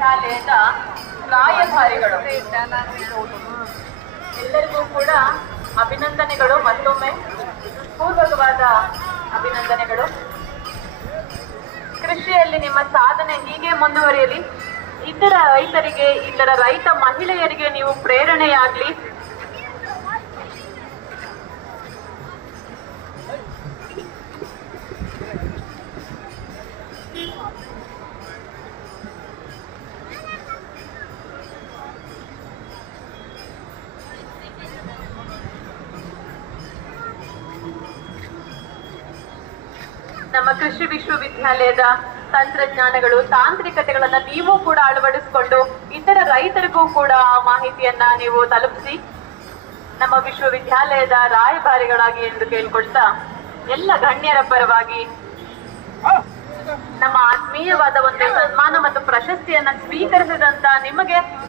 ವಿಶ್ವವಿದ್ಯಾಲಯದ ರಾಯಭಾರಿಗಳು ಎಲ್ಲರಿಗೂ ಕೂಡ ಅಭಿನಂದನೆಗಳು. ಮತ್ತೊಮ್ಮೆ ಪೂರ್ವಕವಾದ ಅಭಿನಂದನೆಗಳು. ಕೃಷಿಯಲ್ಲಿ ನಿಮ್ಮ ಸಾಧನೆ ಹೀಗೆ ಮುಂದುವರಿಯಲಿ. ಇತರ ರೈತರಿಗೆ, ಇತರ ರೈತ ಮಹಿಳೆಯರಿಗೆ ನೀವು ಪ್ರೇರಣೆಯಾಗ್ಲಿ. ನಮ್ಮ ಕೃಷಿ ವಿಶ್ವವಿದ್ಯಾಲಯದ ತಂತ್ರಜ್ಞಾನಗಳು, ತಾಂತ್ರಿಕತೆಗಳನ್ನ ನೀವು ಕೂಡ ಅಳವಡಿಸಿಕೊಂಡು ಇತರ ರೈತರಿಗೂ ಕೂಡ ಆ ಮಾಹಿತಿಯನ್ನ ನೀವು ತಲುಪಿಸಿ ನಮ್ಮ ವಿಶ್ವವಿದ್ಯಾಲಯದ ರಾಯಭಾರಿಗಳಾಗಿ ಎಂದು ಕೇಳ್ಕೊಳ್ತಾ, ಎಲ್ಲ ಗಣ್ಯರ ಪರವಾಗಿ ನಮ್ಮ ಆತ್ಮೀಯವಾದ ಒಂದು ಸನ್ಮಾನ ಮತ್ತು ಪ್ರಶಸ್ತಿಯನ್ನ ಸ್ವೀಕರಿಸಿದಂತ ನಿಮಗೆ